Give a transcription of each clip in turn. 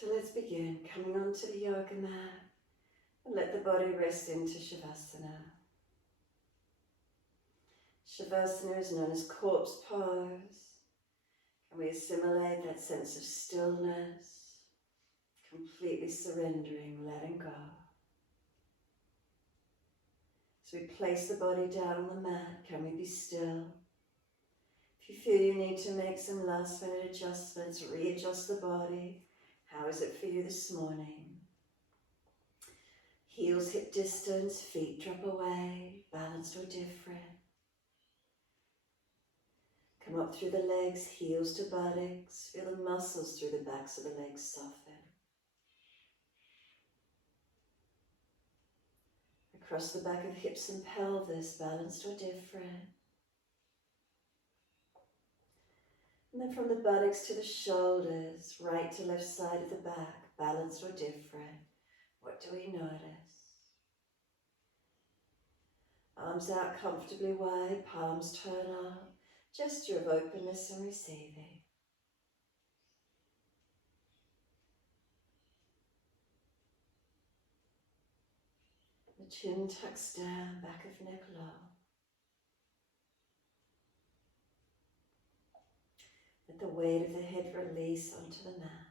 So let's begin coming onto the yoga mat and let the body rest into Shavasana. Shavasana is known as corpse pose. And we assimilate that sense of stillness, completely surrendering, letting go. So we place the body down on the mat. Can we be still? If you feel you need to make some last minute adjustments, readjust the body. How is it for you this morning? Heels hip distance, feet drop away, balanced or different. Come up through the legs, heels to buttocks. Feel the muscles through the backs of the legs soften. Across the back of hips and pelvis, balanced or different. And then from the buttocks to the shoulders, right to left side of the back, balanced or different. What do we notice? Arms out comfortably wide, palms turn up. Gesture of openness and receiving. The chin tucks down, back of neck low. Let the weight of the head release onto the mat.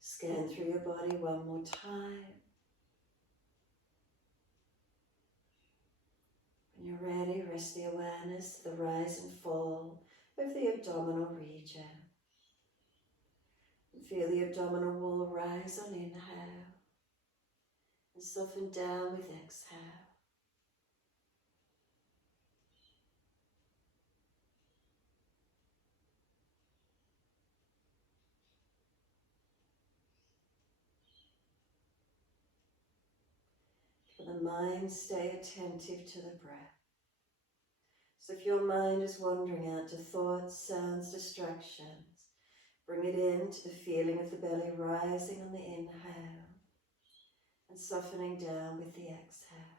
Scan through your body one more time. When you're ready, rest the awareness to the rise and fall of the abdominal region. And feel the abdominal wall rise on inhale and soften down with exhale. For the mind, stay attentive to the breath. So if your mind is wandering out to thoughts, sounds, distractions, bring it into the feeling of the belly rising on the inhale and softening down with the exhale.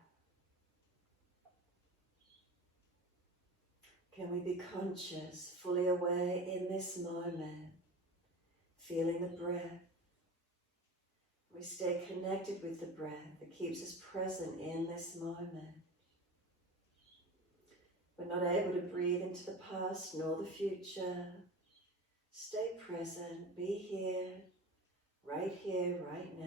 Can we be conscious, fully aware in this moment, feeling the breath? We stay connected with the breath that keeps us present in this moment. We're not able to breathe into the past nor the future. Stay present, be here, right now.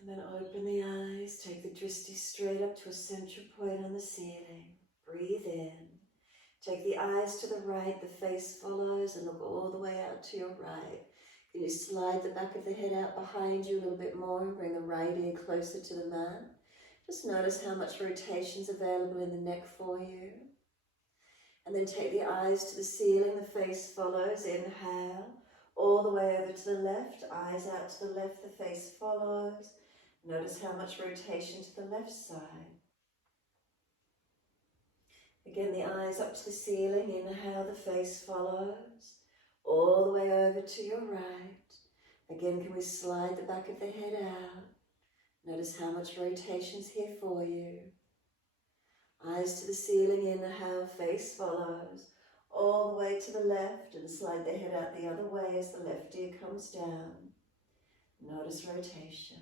And then open the eyes, take the drishti straight up to a central point on the ceiling. Breathe in. Take the eyes to the right, the face follows, and look all the way out to your right. Can you slide the back of the head out behind you a little bit more and bring the right ear closer to the mat? Just notice how much rotation is available in the neck for you. And then take the eyes to the ceiling, the face follows, inhale, all the way over to the left, eyes out to the left, the face follows. Notice how much rotation to the left side. Again, the eyes up to the ceiling, inhale, the face follows, all the way over to your right. Again, can we slide the back of the head out? Notice how much rotation is here for you. Eyes to the ceiling, inhale, face follows, all the way to the left, and slide the head out the other way as the left ear comes down. Notice rotation.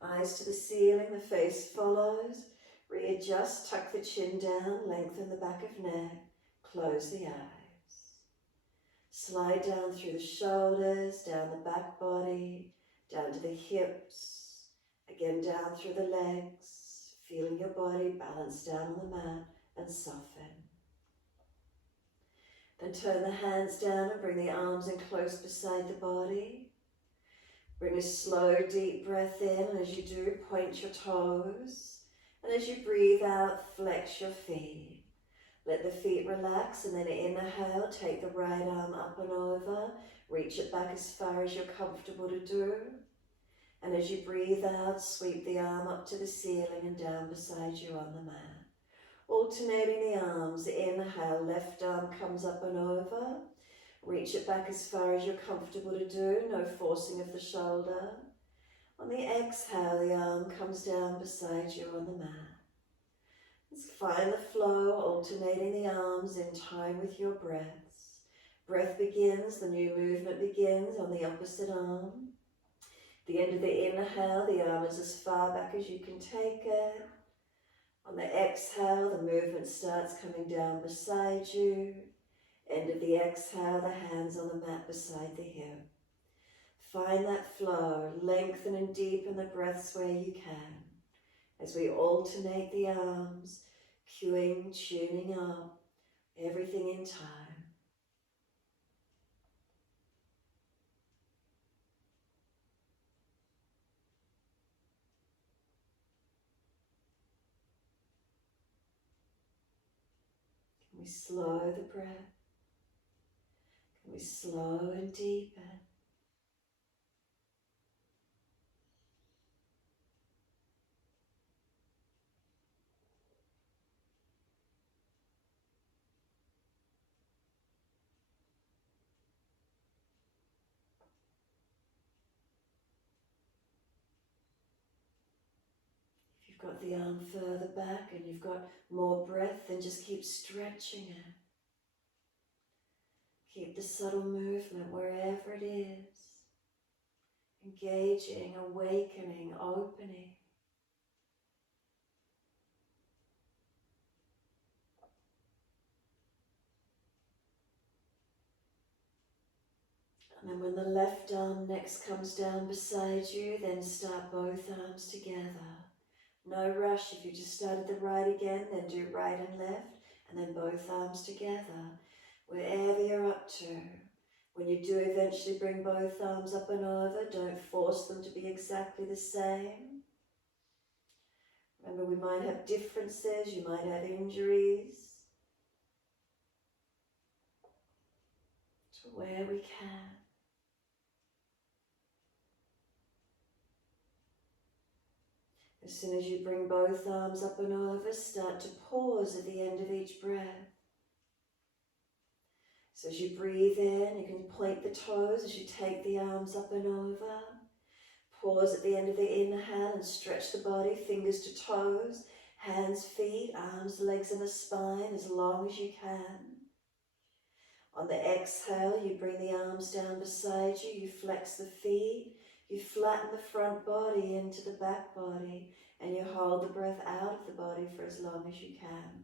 Eyes to the ceiling, the face follows. Readjust, tuck the chin down, lengthen the back of neck, close the eyes. Slide down through the shoulders, down the back body, down to the hips, again down through the legs, feeling your body balance down on the mat and soften. Then turn the hands down and bring the arms in close beside the body. Bring a slow, deep breath in, and as you do, point your toes. And as you breathe out, flex your feet. Let the feet relax, and then inhale, take the right arm up and over. Reach it back as far as you're comfortable to do. And as you breathe out, sweep the arm up to the ceiling and down beside you on the mat. Alternating the arms, inhale, left arm comes up and over. Reach it back as far as you're comfortable to do, no forcing of the shoulder. On the exhale, the arm comes down beside you on the mat. Let's find the flow, alternating the arms in time with your breaths. Breath begins, the new movement begins on the opposite arm. The end of the inhale, the arm is as far back as you can take it. On the exhale, the movement starts coming down beside you. End of the exhale, the hands on the mat beside the hip. Find that flow, lengthen and deepen the breaths where you can. As we alternate the arms, cueing, tuning up, everything in time. Can we slow the breath? Can we slow and deepen? If you've got the arm further back and you've got more breath, then just keep stretching it. Keep the subtle movement wherever it is. Engaging, awakening, opening. And then when the left arm next comes down beside you, then start both arms together. No rush. If you just started the right again, then do right and left, and then both arms together. Wherever you're up to. When you do eventually bring both arms up and over, don't force them to be exactly the same. Remember, we might have differences, you might have injuries. To where we can. As soon as you bring both arms up and over, start to pause at the end of each breath. So as you breathe in, you can point the toes as you take the arms up and over. Pause at the end of the inhale and stretch the body, fingers to toes, hands, feet, arms, legs and the spine as long as you can. On the exhale, you bring the arms down beside you, you flex the feet, you flatten the front body into the back body, and you hold the breath out of the body for as long as you can.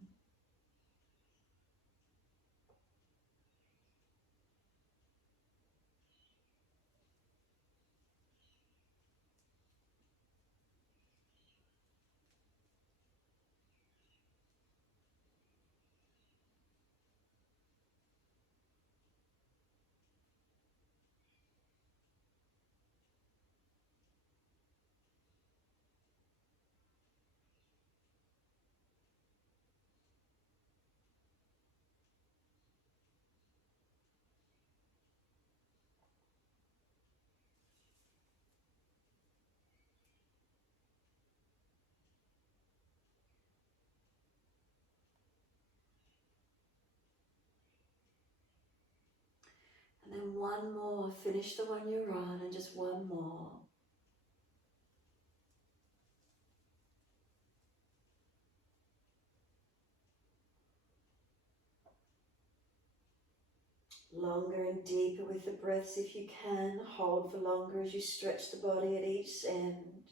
And then one more, finish the one you're on, and just one more. Longer and deeper with the breaths if you can. Hold for longer as you stretch the body at each end.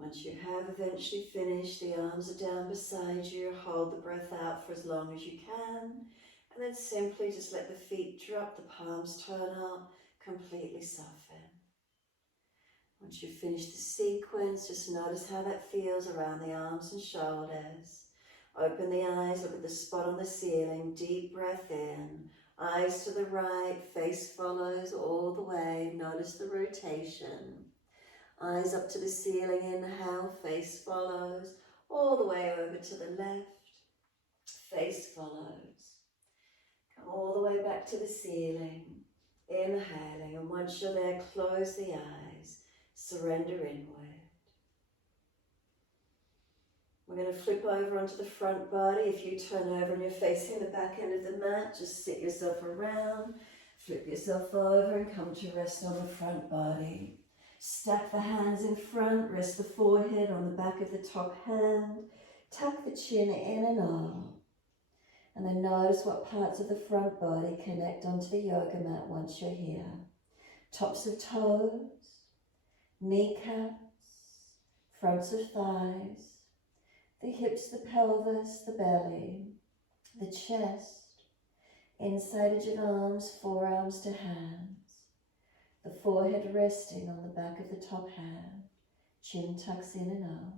Once you have eventually finished, the arms are down beside you. Hold the breath out for as long as you can. And then simply just let the feet drop, the palms turn up, completely soften. Once you've finished the sequence, just notice how that feels around the arms and shoulders. Open the eyes, look at the spot on the ceiling, deep breath in. Eyes to the right, face follows all the way. Notice the rotation. Eyes up to the ceiling, inhale, face follows, all the way over to the left, face follows. all the way back to the ceiling. Inhaling, and once you're there, close the eyes, surrender inward. We're going to flip over onto the front body. If you turn over and you're facing the back end of the mat, just sit yourself around, flip yourself over and come to rest on the front body. Stack the hands in front, rest the forehead on the back of the top hand, tuck the chin in and out. And then notice what parts of the front body connect onto the yoga mat once you're here. Tops of toes, kneecaps, fronts of thighs, the hips, the pelvis, the belly, the chest, inside edge of arms, forearms to hands, the forehead resting on the back of the top hand, chin tucks in and out.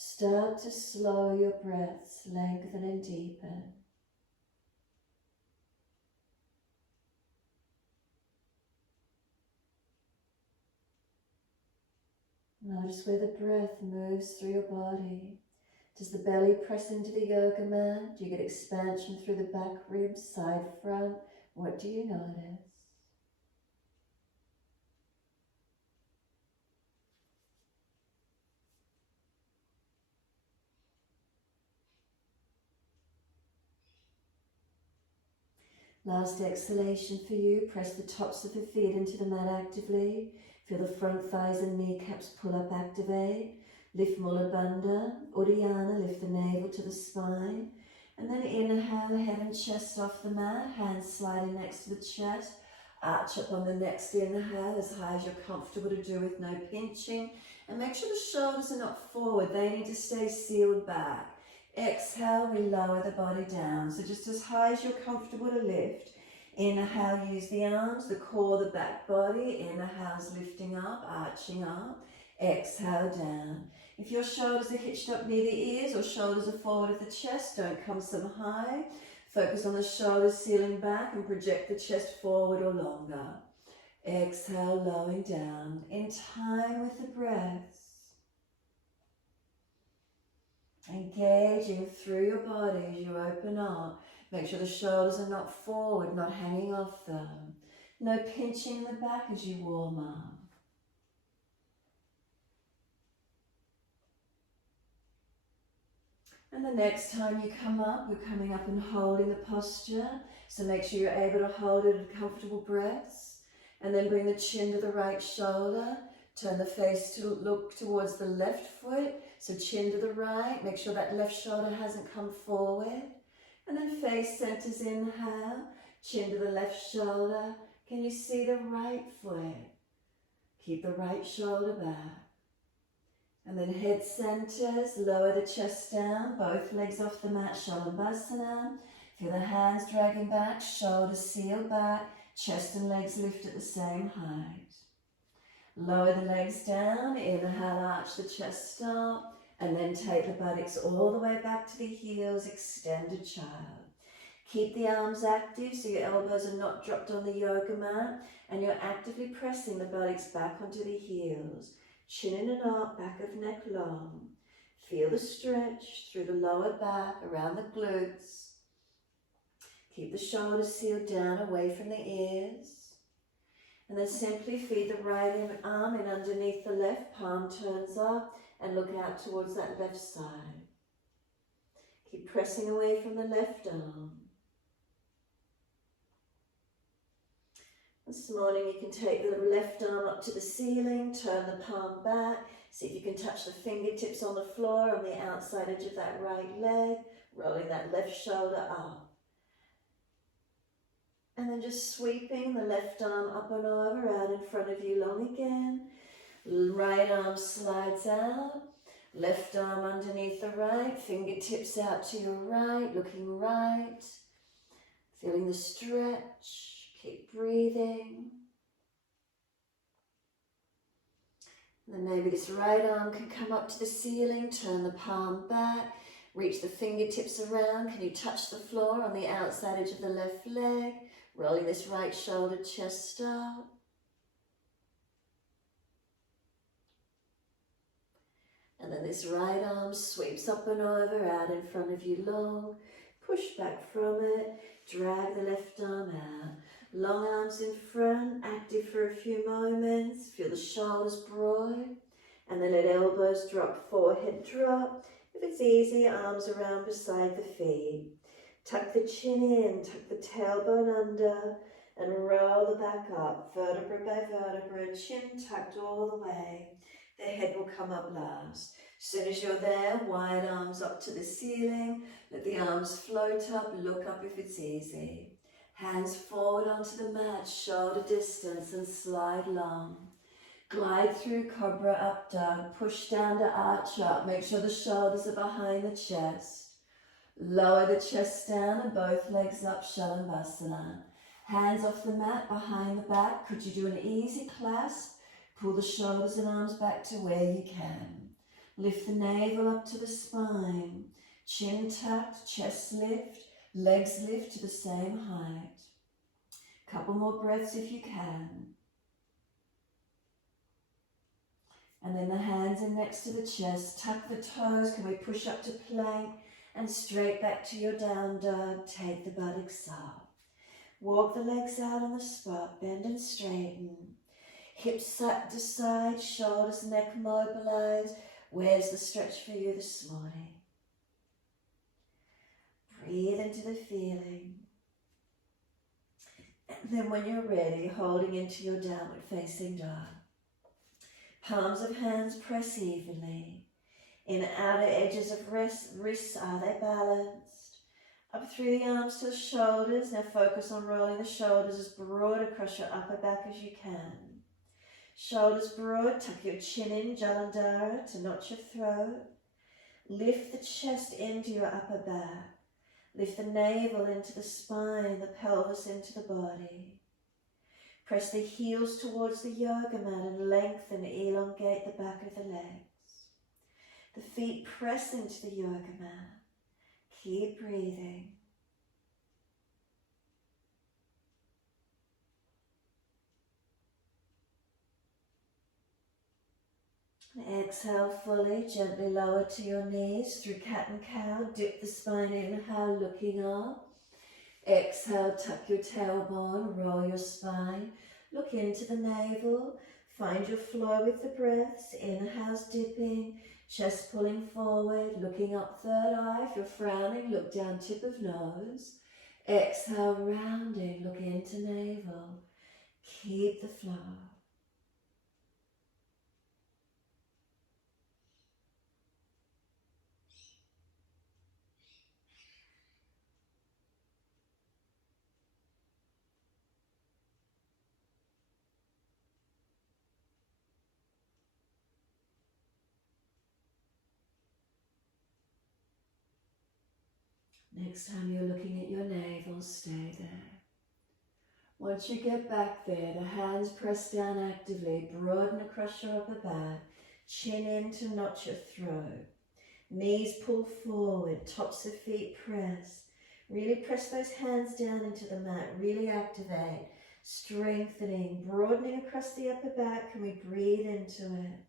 Start to slow your breaths, lengthen and deepen. Notice where the breath moves through your body. Does the belly press into the yoga mat? Do you get expansion through the back ribs, side, front? What do you notice? Last exhalation for you. Press the tops of the feet into the mat actively. Feel the front thighs and kneecaps pull up, activate. Lift Mula Bandha, Uddiyana, lift the navel to the spine. And then inhale, head and chest off the mat, hands sliding next to the chest. Arch up on the next inhale, as high as you're comfortable to do with no pinching. And make sure the shoulders are not forward, they need to stay sealed back. Exhale, we lower the body down. So just as high as you're comfortable to lift. Inhale, use the arms, the core, the back body. Inhale's lifting up, arching up. Exhale, down. If your shoulders are hitched up near the ears or shoulders are forward of the chest, don't come so high. Focus on the shoulders sealing back and project the chest forward or longer. Exhale, lowering down. In time with the breaths. Engaging through your body as you open up. Make sure the shoulders are not forward, not hanging off them. No pinching in the back as you warm up. And the next time you come up, you're coming up and holding the posture. So make sure you're able to hold it at comfortable breaths. And then bring the chin to the right shoulder. Turn the face to look towards the left foot. So chin to the right. Make sure that left shoulder hasn't come forward. And then face centers, inhale. Chin to the left shoulder. Can you see the right foot? Keep the right shoulder back. And then head centers, lower the chest down, both legs off the mat, Shalabhasana. Feel the hands dragging back, shoulders seal back, chest and legs lift at the same height. Lower the legs down, inhale, arch the chest up, and then take the buttocks all the way back to the heels, extended child. Keep the arms active so your elbows are not dropped on the yoga mat, and you're actively pressing the buttocks back onto the heels. Chin in and up, back of neck long. Feel the stretch through the lower back, around the glutes. Keep the shoulders sealed down, away from the ears. And then simply feed the right arm in underneath the left, palm turns up, and look out towards that left side. Keep pressing away from the left arm. This morning you can take the left arm up to the ceiling, turn the palm back, see if you can touch the fingertips on the floor on the outside edge of that right leg, rolling that left shoulder up. And then just sweeping the left arm up and over, out in front of you long again. Right arm slides out, left arm underneath the right, fingertips out to your right, looking right, feeling the stretch. Keep breathing. And then maybe this right arm can come up to the ceiling, turn the palm back, reach the fingertips around. Can you touch the floor on the outside edge of the left leg? Rolling this right shoulder, chest up. And then this right arm sweeps up and over, out in front of you long. push back from it, drag the left arm out. Long arms in front, active for a few moments. Feel the shoulders broad, and then let elbows drop, forehead drop. If it's easy, arms around beside the feet. Tuck the chin in, tuck the tailbone under, and roll the back up, vertebra by vertebra, chin tucked all the way. The head will come up last. As soon as you're there, wide arms up to the ceiling. Let the arms float up, look up if it's easy. Hands forward onto the mat, shoulder distance, and slide long. Glide through Cobra Up Dog, push down to arch up. Make sure the shoulders are behind the chest. Lower the chest down and both legs up, Shalabhasana. Hands off the mat, behind the back. Could you do an easy clasp? Pull the shoulders and arms back to where you can. Lift the navel up to the spine. Chin tucked, chest lift, legs lift to the same height. Couple more breaths if you can. And then the hands in next to the chest. Tuck the toes. Can we push up to plank? And straight back to your down dog. Take the buttocks up. Walk the legs out on the spot. Bend and straighten. Hips side to side. Shoulders, neck mobilized. Where's the stretch for you this morning? Breathe into the feeling. And then when you're ready, holding into your downward facing dog. Palms of hands press evenly. In outer edges of wrists, are they balanced? Up through the arms to the shoulders. Now focus on rolling the shoulders as broad across your upper back as you can. Shoulders broad, tuck your chin in, Jalandhara, to notch your throat. Lift the chest into your upper back. Lift the navel into the spine, the pelvis into the body. Press the heels towards the yoga mat and lengthen, elongate the back of the legs. The feet press into the yoga mat. Keep breathing. And exhale fully, gently lower to your knees through cat and cow. Dip the spine, inhale, looking up. Exhale, tuck your tailbone, roll your spine. Look into the navel. Find your flow with the breaths. Inhales, dipping. Chest pulling forward, looking up third eye. If you're frowning, look down tip of nose. Exhale, rounding, look into navel. Keep the flow. Next time you're looking at your navel, stay there. Once you get back there, the hands press down actively, broaden across your upper back, chin in to notch your throat. Knees pull forward, tops of feet press. Really press those hands down into the mat, really activate, strengthening, broadening across the upper back. Can we breathe into it?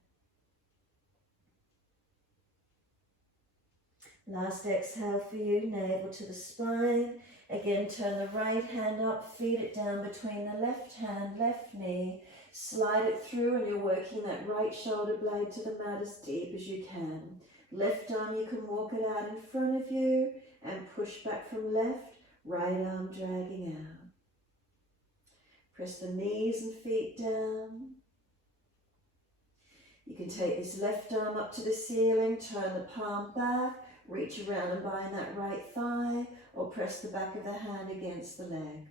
Last exhale for you, navel to the spine. Again, turn the right hand up, feed it down between the left hand, left knee. Slide it through and you're working that right shoulder blade to the mat as deep as you can. Left arm, you can walk it out in front of you and push back from left, right arm dragging out. Press the knees and feet down. You can take this left arm up to the ceiling, turn the palm back, reach around and bind that right thigh, or press the back of the hand against the leg.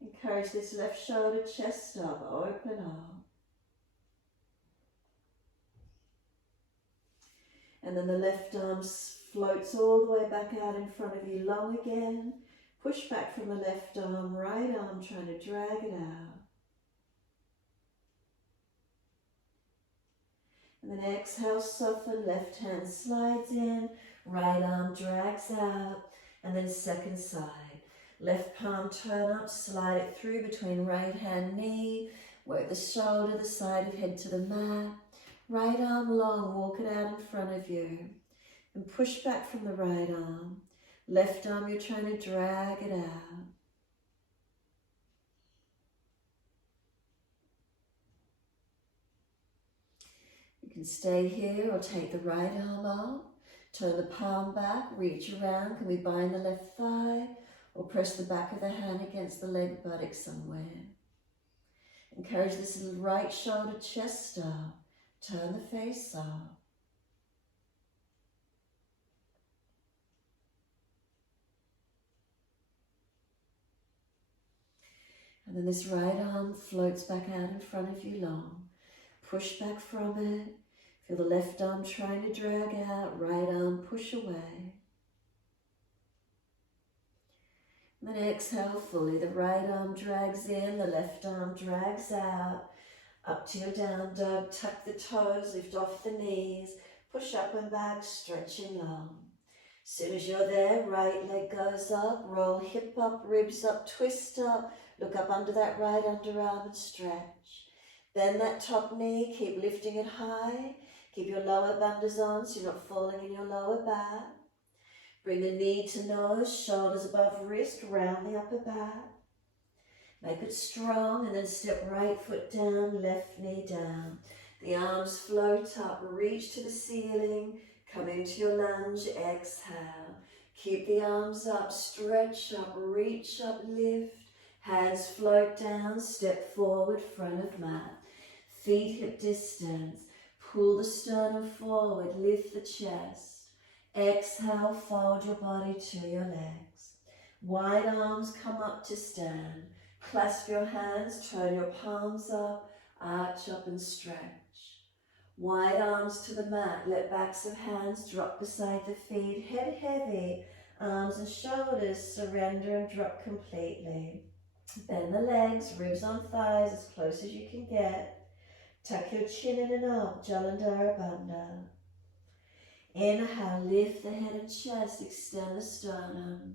Encourage this left shoulder, chest up, open up. And then the left arm floats all the way back out in front of you, long again. Push back from the left arm, right arm trying to drag it out. And then exhale, soften, left hand slides in, right arm drags out, and then second side. Left palm turn up, slide it through between right hand knee, work the shoulder, the side of head to the mat. Right arm long, walk it out in front of you. And push back from the right arm. Left arm, you're trying to drag it out. You can stay here or take the right arm out. Turn the palm back, reach around. Can we bind the left thigh or press the back of the hand against the leg buttock somewhere? Encourage this little right shoulder chest up. Turn the face up. And then this right arm floats back out in front of you long. Push back from it. Feel the left arm trying to drag out, right arm push away. And then exhale fully. The right arm drags in, the left arm drags out. Up to your down dog, tuck the toes, lift off the knees, push up and back, stretching long. As soon as you're there, right leg goes up, roll hip up, ribs up, twist up, look up under that right underarm and stretch. Bend that top knee, keep lifting it high, keep your lower bandhas on so you're not falling in your lower back. Bring the knee to nose, shoulders above wrist, round the upper back. Make it strong and then step right foot down, left knee down. The arms float up, reach to the ceiling, come into your lunge, exhale. Keep the arms up, stretch up, reach up, lift. Hands float down, step forward, front of mat. Feet hip distance, pull the sternum forward, lift the chest. Exhale, fold your body to your legs. Wide arms come up to stand. Clasp your hands, turn your palms up, arch up and stretch. Wide arms to the mat, let backs of hands drop beside the feet, head heavy, arms and shoulders surrender and drop completely. Bend the legs, ribs on thighs as close as you can get. Tuck your chin in and up, Jalandhara Bandha. Inhale, lift the head and chest, extend the sternum.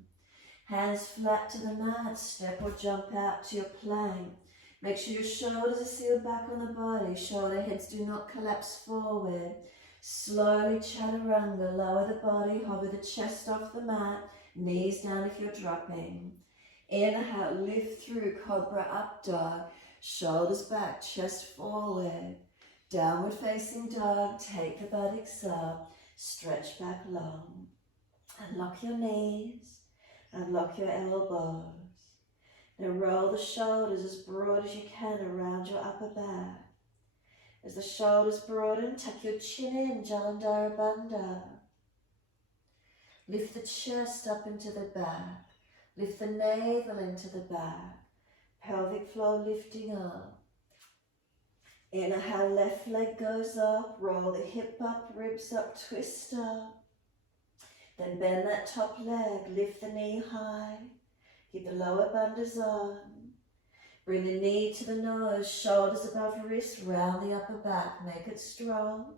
Hands flat to the mat, step or jump out to your plank. Make sure your shoulders are sealed back on the body, shoulder heads do not collapse forward. Slowly chaturanga, lower the body, hover the chest off the mat, knees down if you're dropping. Inhale, lift through Cobra Up Dog, shoulders back, chest forward. Downward facing dog, take the buttocks up, stretch back long. Unlock your knees. Unlock your elbows. Then roll the shoulders as broad as you can around your upper back. As the shoulders broaden, tuck your chin in, Jalandhara Bandha. Lift the chest up into the back. Lift the navel into the back. Pelvic floor lifting up. Inhale, left leg goes up. Roll the hip up, ribs up, twist up. Then bend that top leg, lift the knee high, keep the lower bandhas on. Bring the knee to the nose, shoulders above wrist, round the upper back, make it strong.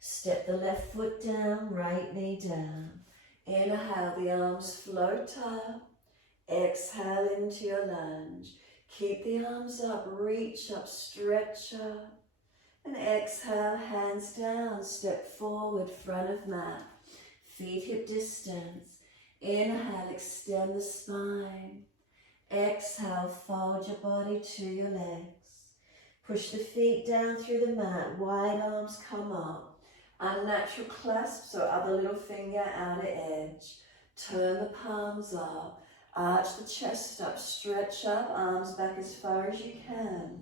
Step the left foot down, right knee down. Inhale, the arms float up. Exhale into your lunge. Keep the arms up, reach up, stretch up. And exhale, hands down, step forward, front of mat. Feet hip distance. Inhale, extend the spine. Exhale, fold your body to your legs. Push the feet down through the mat. Wide arms come up. Unnatural clasp, so other little finger outer edge. Turn the palms up. Arch the chest up. Stretch up. Arms back as far as you can.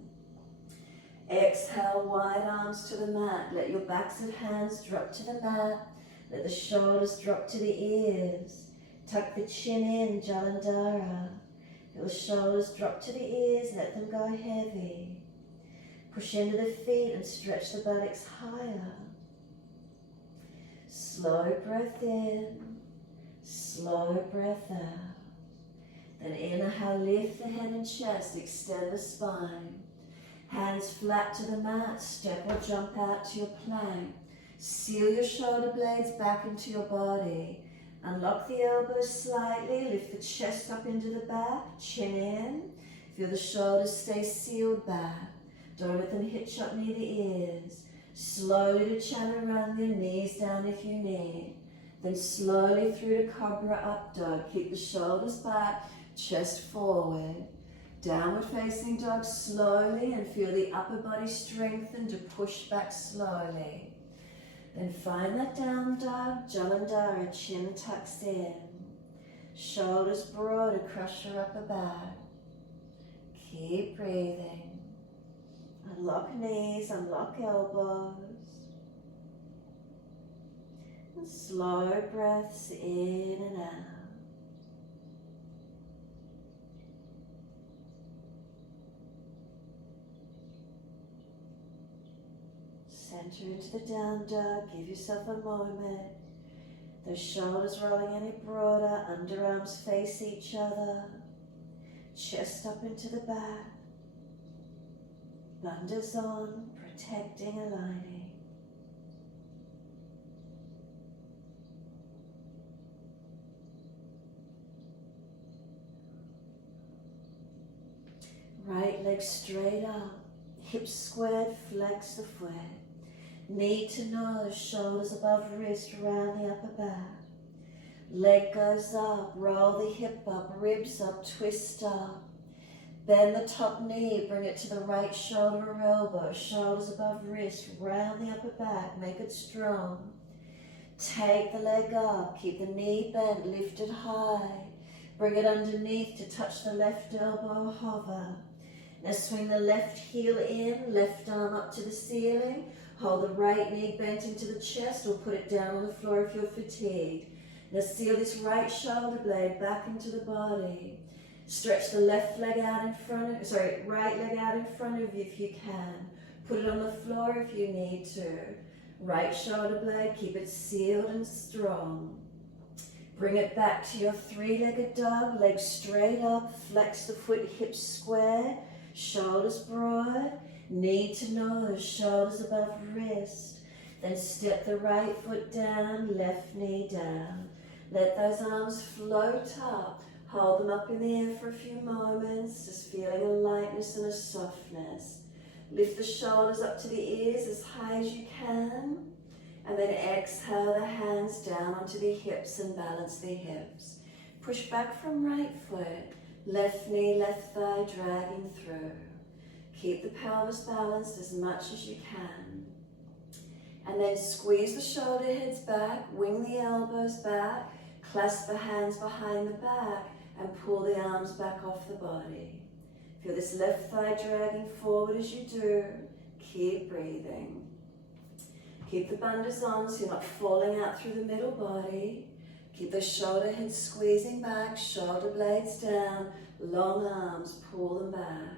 Exhale, wide arms to the mat. Let your backs of hands drop to the mat. Let the shoulders drop to the ears. Tuck the chin in, Jalandhara. Feel the shoulders drop to the ears, let them go heavy. Push into the feet and stretch the buttocks higher. Slow breath in, slow breath out. Then inhale, lift the head and chest, extend the spine. Hands flat to the mat, step or jump out to your plank. Seal your shoulder blades back into your body. Unlock the elbows slightly, lift the chest up into the back, chin in. Feel the shoulders stay sealed back. Don't let them hitch up near the ears. Slowly to chaturanga, knees down if you need. Then slowly through to Cobra Up Dog. Keep the shoulders back, chest forward. Downward facing dog slowly and feel the upper body strengthen to push back slowly. Then find that down dog, Jalandhara, chin tucks in. Shoulders broad across your upper back. Keep breathing. Unlock knees, unlock elbows. And slow breaths in and out. Center into the down dog, give yourself a moment. Those shoulders rolling any broader, underarms face each other. Chest up into the back. Bandhas on, protecting, aligning. Right leg straight up, hips squared, flex the foot. Knee to nose, shoulders above wrist, round the upper back. Leg goes up, roll the hip up, ribs up, twist up. Bend the top knee, bring it to the right shoulder or elbow, shoulders above wrist, round the upper back, make it strong. Take the leg up, keep the knee bent, lift it high. Bring it underneath to touch the left elbow, hover. Now swing the left heel in, left arm up to the ceiling. Hold the right knee bent into the chest or put it down on the floor if you're fatigued. Now seal this right shoulder blade back into the body. Stretch the left leg out in front of, right leg out in front of you if you can. Put it on the floor if you need to. Right shoulder blade, keep it sealed and strong. Bring it back to your three-legged dog, legs straight up, flex the foot, hips square, shoulders broad, knee to nose, shoulders above wrist. Then step the right foot down, left knee down. Let those arms float up. Hold them up in the air for a few moments, just feeling a lightness and a softness. Lift the shoulders up to the ears as high as you can. And then exhale the hands down onto the hips and balance the hips. Push back from right foot, left knee, left thigh dragging through. Keep the pelvis balanced as much as you can. And then squeeze the shoulder heads back, wing the elbows back, clasp the hands behind the back, and pull the arms back off the body. Feel this left thigh dragging forward as you do. Keep breathing. Keep the bandhas on so you're not falling out through the middle body. Keep the shoulder heads squeezing back, shoulder blades down, long arms, pull them back.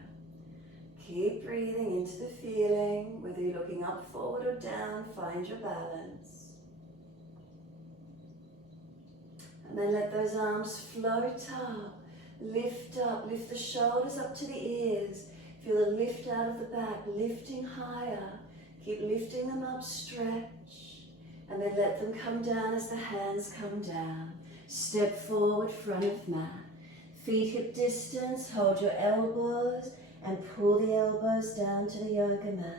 Keep breathing into the feeling, whether you're looking up, forward or down, find your balance. And then let those arms float up, lift the shoulders up to the ears. Feel the lift out of the back, lifting higher. Keep lifting them up, stretch, and then let them come down as the hands come down. Step forward, front of mat. Feet hip distance, hold your elbows and pull the elbows down to the yoga mat.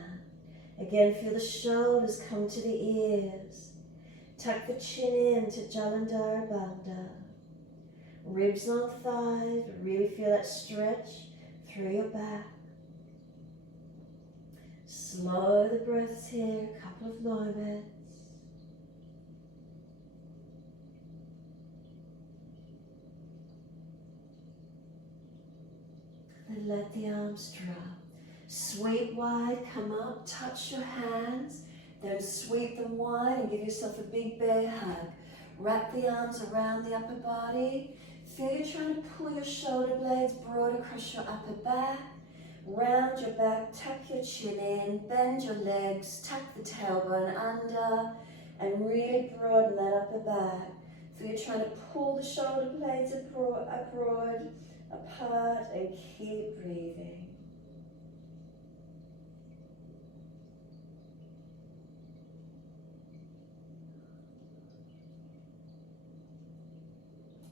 Again, feel the shoulders come to the ears. Tuck the chin in to Jalandhara Bandha. Ribs on thighs, but really feel that stretch through your back. Slow the breaths here, a couple of moments. Then let the arms drop. Sweep wide, come up, touch your hands, then sweep them wide and give yourself a big bear hug. Wrap the arms around the upper body. Feel you're trying to pull your shoulder blades broad across your upper back. Round your back, tuck your chin in, bend your legs, tuck the tailbone under, and really broaden that upper back. So you're trying to pull the shoulder blades abroad, apart, and keep breathing.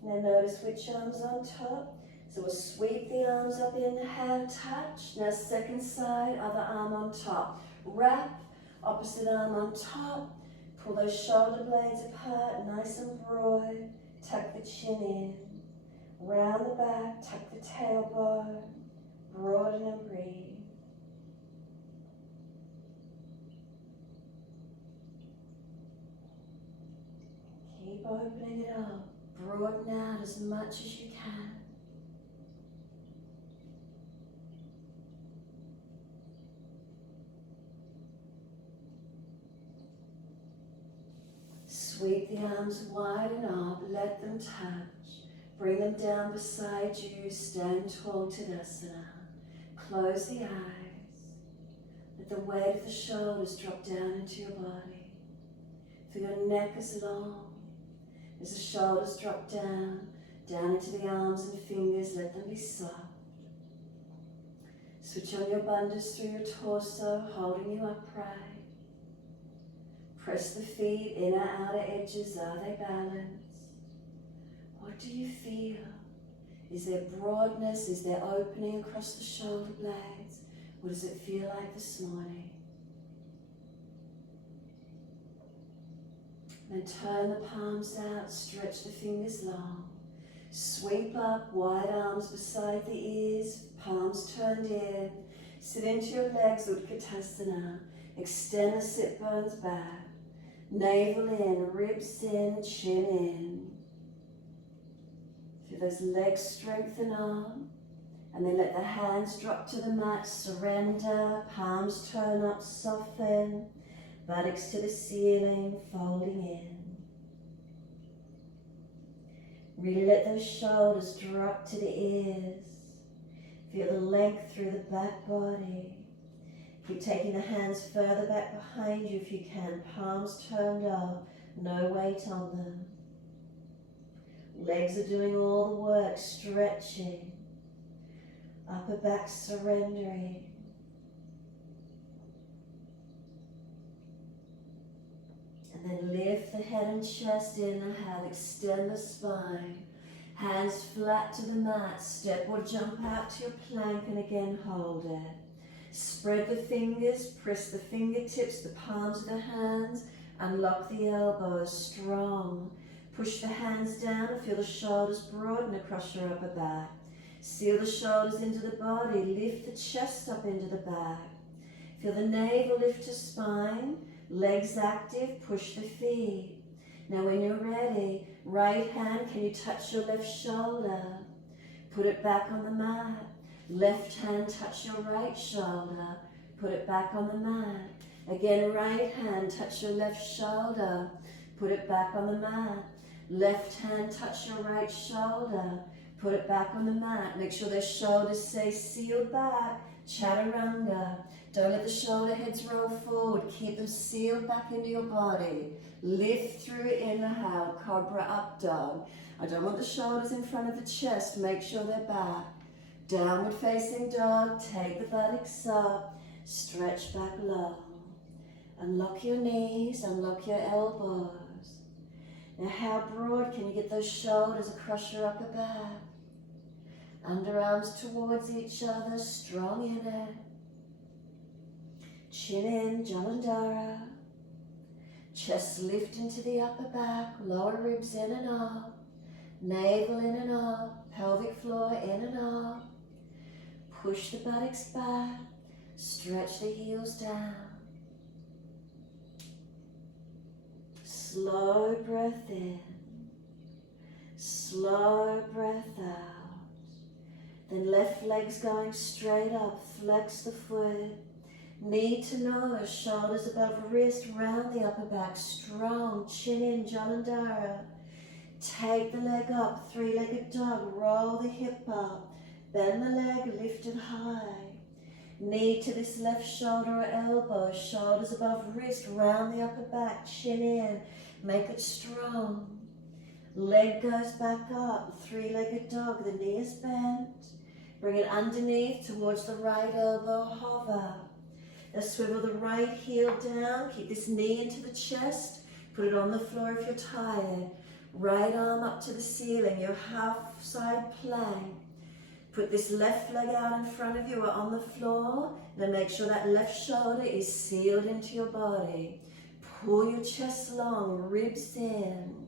Now notice which arm's on top. So we'll sweep the arms up, inhale, touch. Now second side, other arm on top. Wrap Opposite arm on top. Pull those shoulder blades apart, nice and broad. Tuck the chin in. Round the back, tuck the tailbone. Broaden and breathe. Keep opening it up. Broaden out as much as you can. Sweep the arms wide and up, let them touch. Bring them down beside you, stand tall Tadasana. Close the eyes. Let the weight of the shoulders drop down into your body. Feel your neck is long. As the shoulders drop down into the arms and fingers, let them be soft. Switch on your bandhas through your torso, holding you upright. Press the feet, inner, outer edges, are they balanced? What do you feel? Is there broadness? Is there opening across the shoulder blades? What does it feel like this morning? Then turn the palms out, stretch the fingers long. Sweep up, wide arms beside the ears, palms turned in. Sit into your legs, Utkatasana. Extend the sit bones back. Navel in, ribs in, chin in. Feel those legs strengthen on. And then let the hands drop to the mat, surrender, palms turn up, soften. Buttocks to the ceiling, folding in. Really let those shoulders drop to the ears. Feel the length through the back body. Keep taking the hands further back behind you if you can. Palms turned up, no weight on them. Legs are doing all the work, stretching. Upper back surrendering. And then lift the head and chest, inhale, extend the spine. Hands flat to the mat, step or jump out to your plank and again hold it. Spread the fingers, press the fingertips, the palms of the hands, unlock the elbows, strong. Push the hands down and feel the shoulders broaden across your upper back. Seal the shoulders into the body, lift the chest up into the back. Feel the navel lift to spine, legs active, push the feet. Now when you're ready, right hand, can you touch your left shoulder? Put it back on the mat. Left hand, touch your right shoulder. Put it back on the mat. Again, right hand, touch your left shoulder. Put it back on the mat. Left hand, touch your right shoulder. Put it back on the mat. Make sure those shoulders stay sealed back. Chaturanga. Don't let the shoulder heads roll forward. Keep them sealed back into your body. Lift through, inhale, Cobra Up Dog. I don't want the shoulders in front of the chest. Make sure they're back. Downward facing dog. Take the buttocks up. Stretch back long. Unlock your knees. Unlock your elbows. Now how broad can you get those shoulders across your upper back? Underarms towards each other. Strong in it. Chin in, Jalandhara. Chest lift into the upper back, lower ribs in and up. Navel in and up, pelvic floor in and up. Push the buttocks back, stretch the heels down. Slow breath in, slow breath out. Then left leg's going straight up, flex the foot. Knee to nose, shoulders above wrist, round the upper back, strong, chin in, Jalandhara. Take the leg up, three-legged dog, roll the hip up, bend the leg, lift it high. Knee to this left shoulder or elbow, shoulders above wrist, round the upper back, chin in, make it strong. Leg goes back up, three-legged dog, the knee is bent. Bring it underneath towards the right elbow, hover. Now swivel the right heel down, keep this knee into the chest, put it on the floor if you're tired. Right arm up to the ceiling, your half side plank. Put this left leg out in front of you or on the floor. Now make sure that left shoulder is sealed into your body. Pull your chest long, ribs in.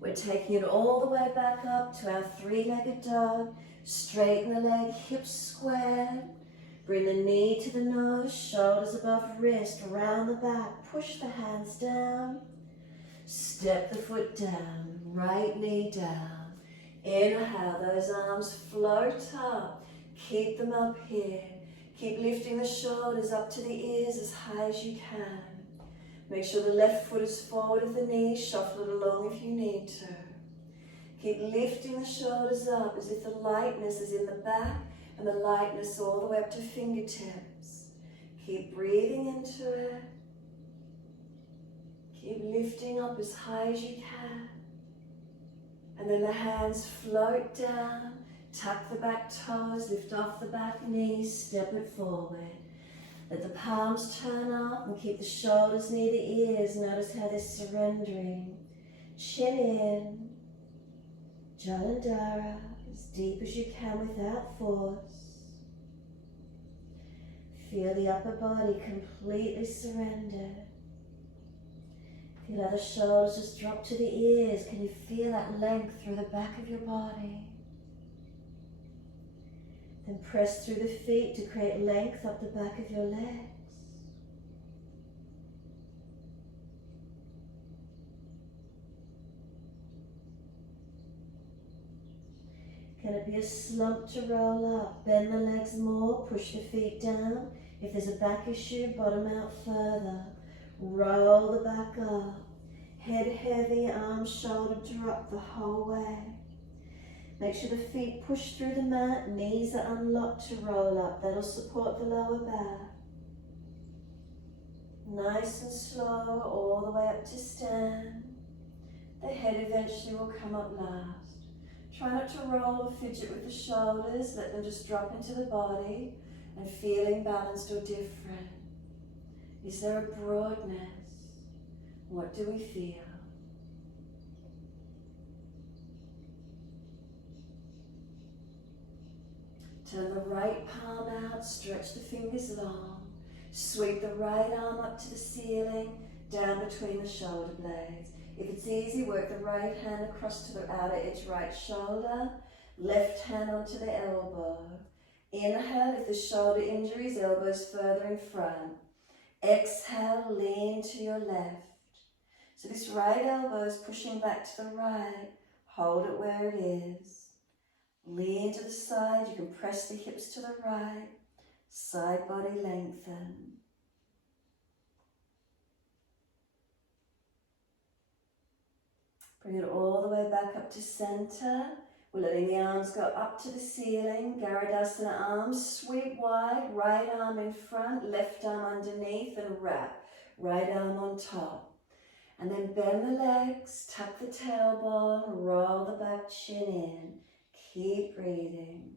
We're taking it all the way back up to our three-legged dog. Straighten the leg, hips squared. Bring the knee to the nose, shoulders above wrist, round the back. Push the hands down. Step the foot down, right knee down. Inhale, those arms float up. Keep them up here. Keep lifting the shoulders up to the ears as high as you can. Make sure the left foot is forward of the knee. Shuffle it along if you need to. Keep lifting the shoulders up as if the lightness is in the back and the lightness all the way up to fingertips. Keep breathing into it. Keep lifting up as high as you can. And then the hands float down. Tuck the back toes, lift off the back knees, step it forward. Let the palms turn up and keep the shoulders near the ears. Notice how they're surrendering. Chin in. Jalandhara, as deep as you can without force. Feel the upper body completely surrendered. Feel how the shoulders just drop to the ears. Can you feel that length through the back of your body? Then press through the feet to create length up the back of your legs. Can it be a slump to roll up? Bend the legs more, push the feet down. If there's a back issue, bottom out further. Roll the back up. Head heavy, arms shoulder drop the whole way. Make sure the feet push through the mat, knees are unlocked to roll up. That'll support the lower back. Nice and slow, all the way up to stand. The head eventually will come up last. Try not to roll or fidget with the shoulders. Let them just drop into the body and feeling balanced or different. Is there a broadness? What do we feel? Turn the right palm out, stretch the fingers long. Sweep the right arm up to the ceiling, down between the shoulder blades. If it's easy, work the right hand across to the outer edge right shoulder, left hand onto the elbow. Inhale, if the shoulder injuries, elbows further in front. Exhale, lean to your left. So this right elbow is pushing back to the right. Hold it where it is. Lean to the side, you can press the hips to the right. Side body lengthen. Bring it all the way back up to center. We're letting the arms go up to the ceiling. Garudasana arms, sweep wide, right arm in front, left arm underneath and wrap. Right arm on top. And then bend the legs, tuck the tailbone, roll the back chin in. Keep breathing.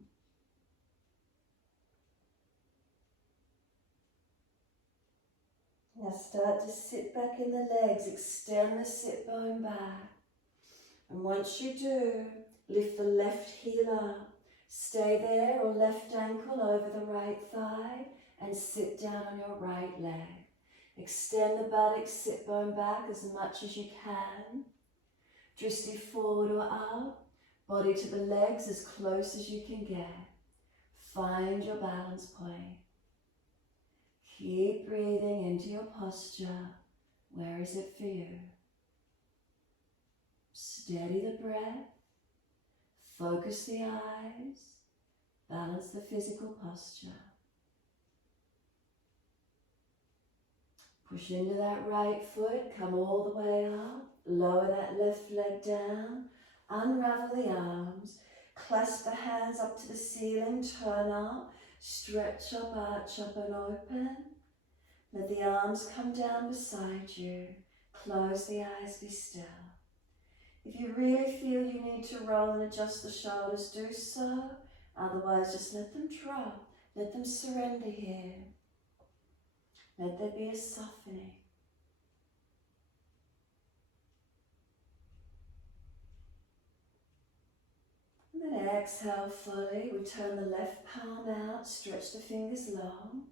Now start to sit back in the legs, extend the sit bone back. And once you do, lift the left heel up. Stay there or left ankle over the right thigh and sit down on your right leg. Extend the buttocks, sit bone back as much as you can. Dristi forward or up. Body to the legs as close as you can get. Find your balance point. Keep breathing into your posture. Where is it for you? Steady the breath. Focus the eyes. Balance the physical posture. Push into that right foot. Come all the way up. Lower that left leg down. Unravel the arms. Clasp the hands up to the ceiling. Turn up. Stretch up, arch up and open. Let the arms come down beside you. Close the eyes, be still. If you really feel you need to roll and adjust the shoulders, do so. Otherwise, just let them drop. Let them surrender here. Let there be a softening. And then exhale fully, we turn the left palm out, stretch the fingers long.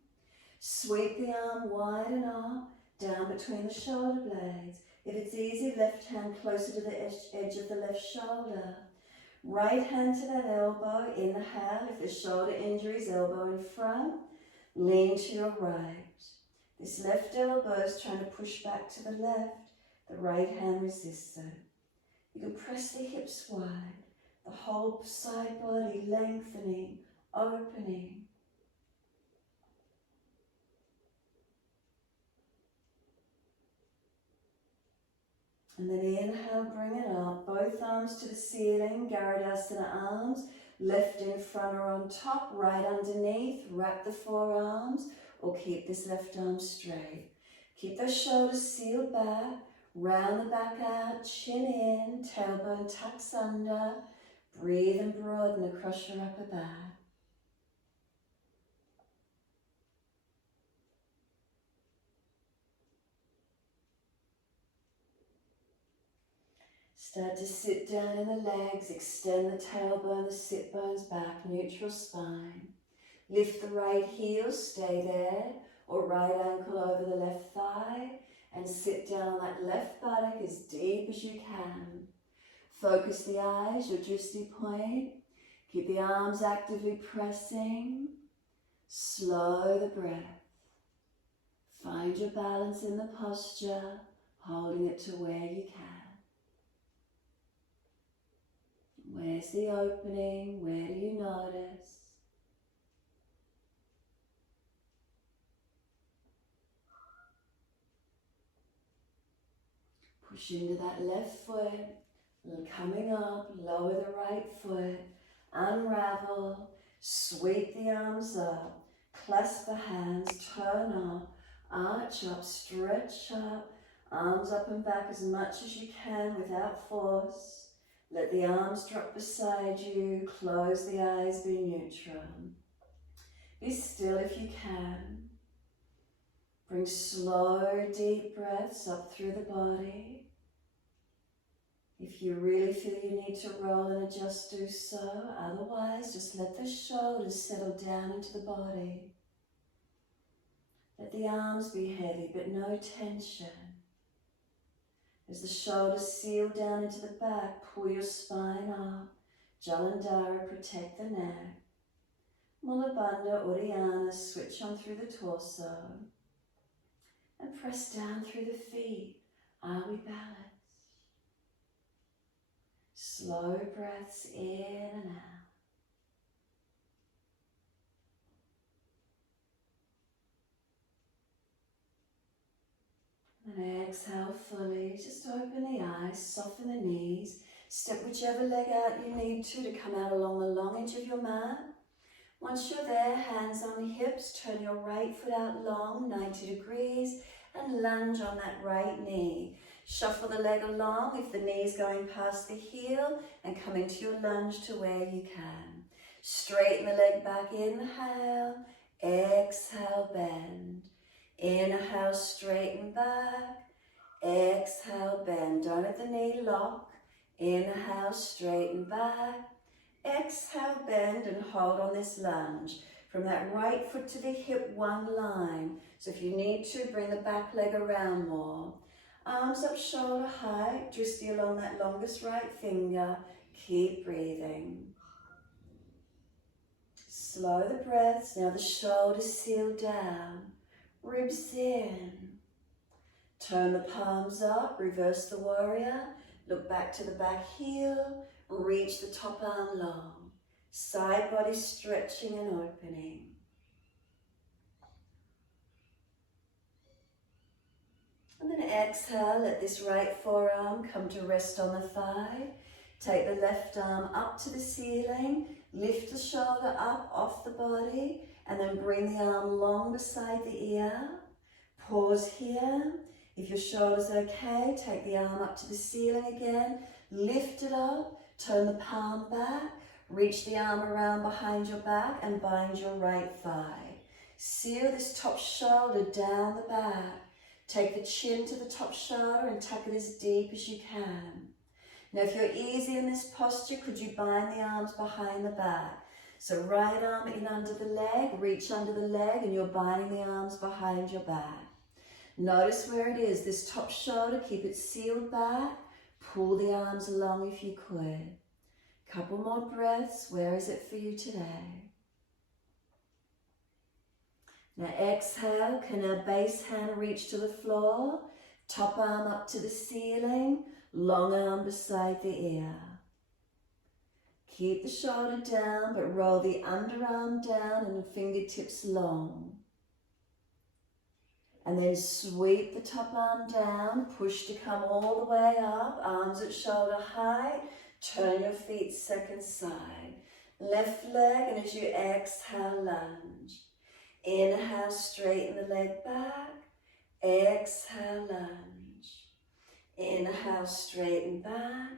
Sweep the arm wide and up, down between the shoulder blades. If it's easy, left hand closer to the edge of the left shoulder. Right hand to that elbow, inhale. If there's shoulder injuries, elbow in front. Lean to your right. This left elbow is trying to push back to the left. The right hand resists it. You can press the hips wide, the whole side body lengthening, opening. And then inhale, bring it up. Both arms to the ceiling, Garudasana arms. Left in front or on top, right underneath. Wrap the forearms or keep this left arm straight. Keep those shoulders sealed back. Round the back out, chin in, tailbone tucks under. Breathe and broaden across your upper back. Start to sit down in the legs, extend the tailbone, the sit bones back, neutral spine. Lift the right heel, stay there, or right ankle over the left thigh, and sit down on that left buttock as deep as you can. Focus the eyes, your drishti point. Keep the arms actively pressing. Slow the breath. Find your balance in the posture, holding it to where you can. Where's the opening? Where do you notice? Push into that left foot, and coming up, lower the right foot, unravel, sweep the arms up, clasp the hands, turn up, arch up, stretch up, arms up and back as much as you can without force. Let the arms drop beside you, close the eyes, be neutral. Be still if you can. Bring slow, deep breaths up through the body. If you really feel you need to roll and adjust, do so. Otherwise, just let the shoulders settle down into the body. Let the arms be heavy, but no tension. As the shoulders seal down into the back, pull your spine up. Jalandhara, protect the neck. Mula Bandha, Uddiyana, switch on through the torso. And press down through the feet. Are we balanced? Slow breaths in and out. And exhale fully. Just open the eyes, soften the knees. Step whichever leg out you need to come out along the long edge of your mat. Once you're there, hands on hips, turn your right foot out long, 90 degrees, and lunge on that right knee. Shuffle the leg along if the knee's going past the heel, and come into your lunge to where you can. Straighten the leg back, inhale, exhale, bend. Inhale, straighten back, exhale, bend. Don't let the knee lock. Inhale, straighten back, exhale, bend, and hold on this lunge. From that right foot to the hip, one line. So if you need to, bring the back leg around more. Arms up shoulder height, drishti along that longest right finger. Keep breathing. Slow the breaths. Now the shoulders seal down. Ribs in. Turn the palms up, reverse the warrior. Look back to the back heel. Reach the top arm long. Side body stretching and opening. And then exhale, let this right forearm come to rest on the thigh. Take the left arm up to the ceiling. Lift the shoulder up off the body. And then bring the arm long beside the ear. Pause here. If your shoulder's okay, take the arm up to the ceiling again. Lift it up. Turn the palm back. Reach the arm around behind your back and bind your right thigh. Seal this top shoulder down the back. Take the chin to the top shoulder and tuck it as deep as you can. Now if you're easy in this posture, could you bind the arms behind the back? So right arm in under the leg, reach under the leg, and you're binding the arms behind your back. Notice where it is, this top shoulder, keep it sealed back. Pull the arms along if you could. Couple more breaths. Where is it for you today? Now exhale, can our base hand reach to the floor? Top arm up to the ceiling, long arm beside the ear. Keep the shoulder down, but roll the underarm down and the fingertips long. And then sweep the top arm down, push to come all the way up, arms at shoulder height, turn your feet second side. Left leg, and as you exhale, lunge. Inhale, straighten the leg back. Exhale, lunge. Inhale, straighten back.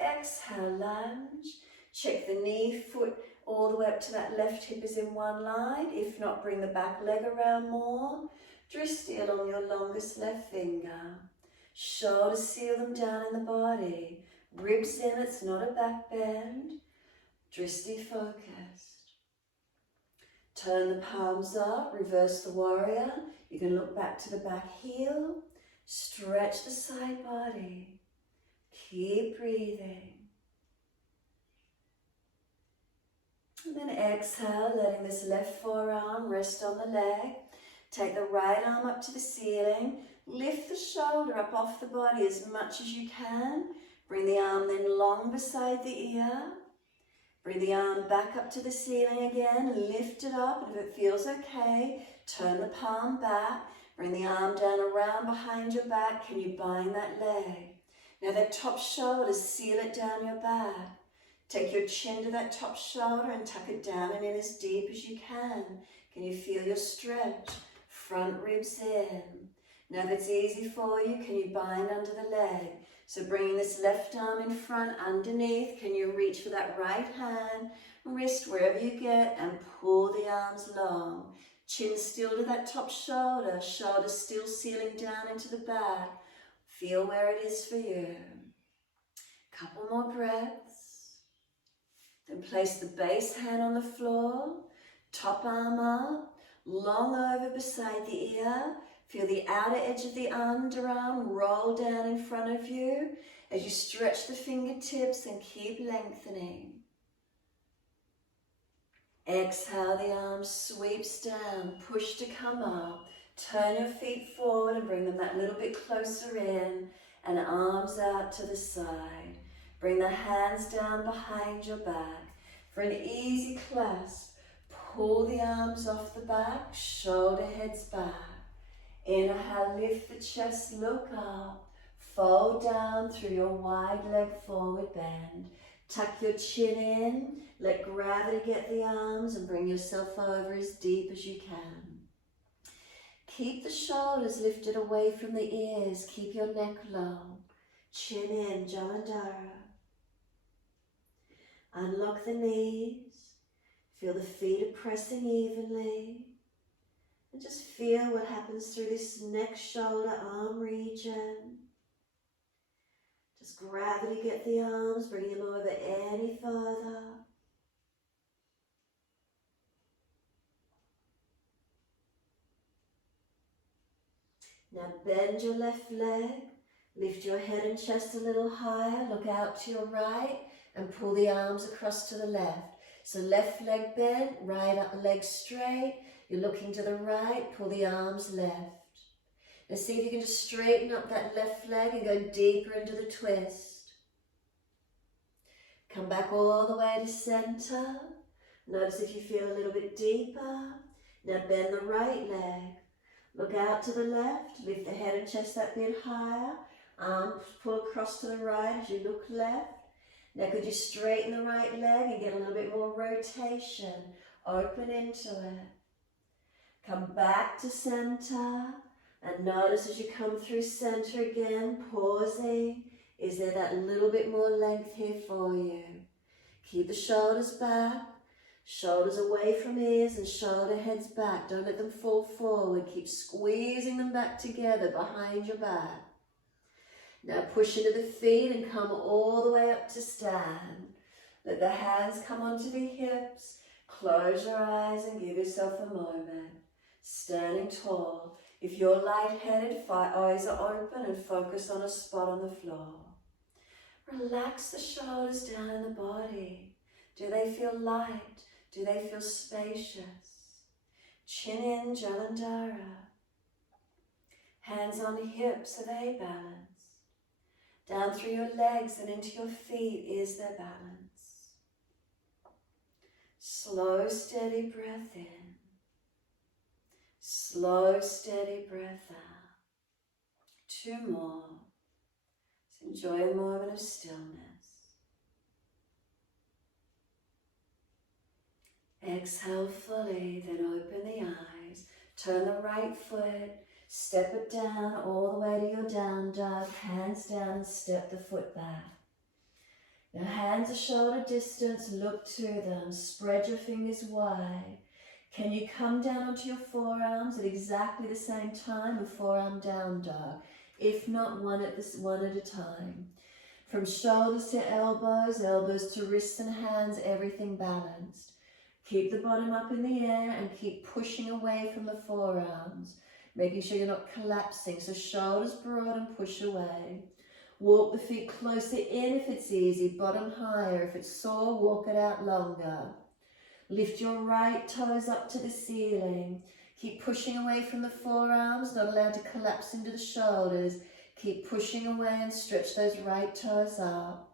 Exhale, lunge. Check the knee, foot all the way up to that left hip is in one line. If not, bring the back leg around more. Drishti along your longest left finger. Shoulders seal them down in the body. Ribs in, it's not a back bend. Drishti focused. Turn the palms up, reverse the warrior. You can look back to the back heel. Stretch the side body. Keep breathing. And then exhale, letting this left forearm rest on the leg. Take the right arm up to the ceiling. Lift the shoulder up off the body as much as you can. Bring the arm then long beside the ear. Bring the arm back up to the ceiling again. Lift it up, and if it feels okay, turn the palm back. Bring the arm down around behind your back. Can you bind that leg? Now that top shoulder, seal it down your back. Take your chin to that top shoulder and tuck it down and in as deep as you can. Can you feel your stretch? Front ribs in. Now if it's easy for you, can you bind under the leg? So bringing this left arm in front, underneath, can you reach for that right hand, wrist wherever you get, and pull the arms long. Chin still to that top shoulder, shoulders still sealing down into the back. Feel where it is for you. Couple more breaths. Then place the base hand on the floor, top arm up, long over beside the ear. Feel the outer edge of the underarm roll down in front of you as you stretch the fingertips and keep lengthening. Exhale, the arm sweeps down, push to come up. Turn your feet forward and bring them that little bit closer in, and arms out to the side. Bring the hands down behind your back. For an easy clasp, pull the arms off the back, shoulder heads back. Inhale, lift the chest, look up. Fold down through your wide leg forward bend. Tuck your chin in, let gravity get the arms and bring yourself over as deep as you can. Keep the shoulders lifted away from the ears, keep your neck low. Chin in, Jalandhara. Unlock the knees, feel the feet are pressing evenly. And just feel what happens through this neck, shoulder, arm region. Just gravity get the arms, bring them over any further. Now bend your left leg, lift your head and chest a little higher, look out to your right and pull the arms across to the left. So left leg bent, right leg straight. You're looking to the right, pull the arms left. Now see if you can just straighten up that left leg and go deeper into the twist. Come back all the way to center. Notice if you feel a little bit deeper. Now bend the right leg. Look out to the left, lift the head and chest that bit higher. Arms pull across to the right as you look left. Now could you straighten the right leg and get a little bit more rotation. Open into it. Come back to center and notice as you come through center again, pausing. Is there that little bit more length here for you? Keep the shoulders back, shoulders away from ears and shoulder heads back. Don't let them fall forward. Keep squeezing them back together behind your back. Now push into the feet and come all the way up to stand. Let the hands come onto the hips. Close your eyes and give yourself a moment. Standing tall. If you're lightheaded, eyes are open and focus on a spot on the floor. Relax the shoulders down in the body. Do they feel light? Do they feel spacious? Chin in, Jalandhara. Hands on hips, are they balanced? Down through your legs and into your feet, is there balance? Slow, steady breath in. Slow, steady breath out. 2 more. Just enjoy a moment of stillness. Exhale fully, then open the eyes. Turn the right foot, step it down all the way to your down dog. Hands down and step the foot back. Now hands are shoulder distance, look to them. Spread your fingers wide. Can you come down onto your forearms at exactly the same time, a forearm down dog? If not, one at a time. From shoulders to elbows, elbows to wrists and hands, everything balanced. Keep the bottom up in the air and keep pushing away from the forearms, making sure you're not collapsing. So shoulders broad and push away. Walk the feet closer in if it's easy, bottom higher. If it's sore, walk it out longer. Lift your right toes up to the ceiling. Keep pushing away from the forearms, not allowed to collapse into the shoulders. Keep pushing away and stretch those right toes up.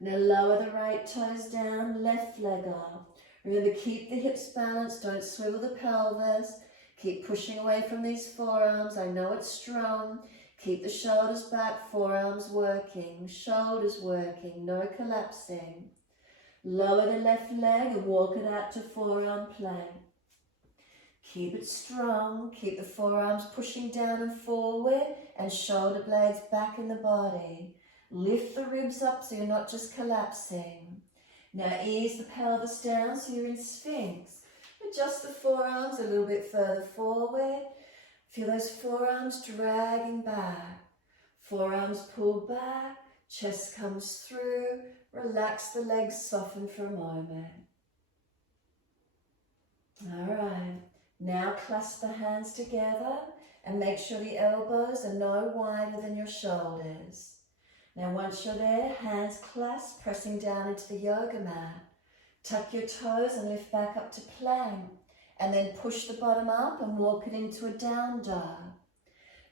Now lower the right toes down, left leg up. Remember, keep the hips balanced, don't swivel the pelvis. Keep pushing away from these forearms. I know it's strong. Keep the shoulders back, forearms working, shoulders working, no collapsing. Lower the left leg and walk it out to forearm plank. Keep it strong, keep the forearms pushing down and forward and shoulder blades back in the body. Lift the ribs up so you're not just collapsing. Now ease the pelvis down so you're in Sphinx. Adjust the forearms a little bit further forward. Feel those forearms dragging back. Forearms pull back, chest comes through. Relax the legs, soften for a moment. All right, now clasp the hands together and make sure the elbows are no wider than your shoulders. Now once you're there, hands clasped, pressing down into the yoga mat. Tuck your toes and lift back up to plank. And then push the bottom up and walk it into a down dog.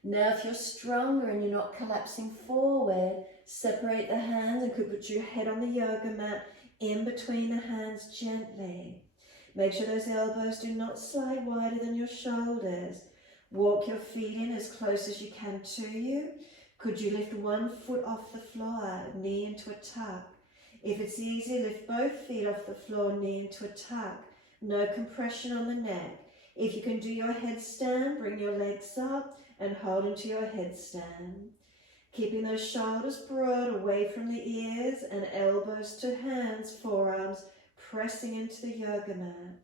Now if you're stronger and you're not collapsing forward, separate the hands and could put your head on the yoga mat in between the hands gently. Make sure those elbows do not slide wider than your shoulders. Walk your feet in as close as you can to you. Could you lift one foot off the floor, knee into a tuck? If it's easy, lift both feet off the floor, knee into a tuck. No compression on the neck. If you can do your headstand, bring your legs up and hold into your headstand. Keeping those shoulders broad away from the ears and elbows to hands, forearms pressing into the yoga mat.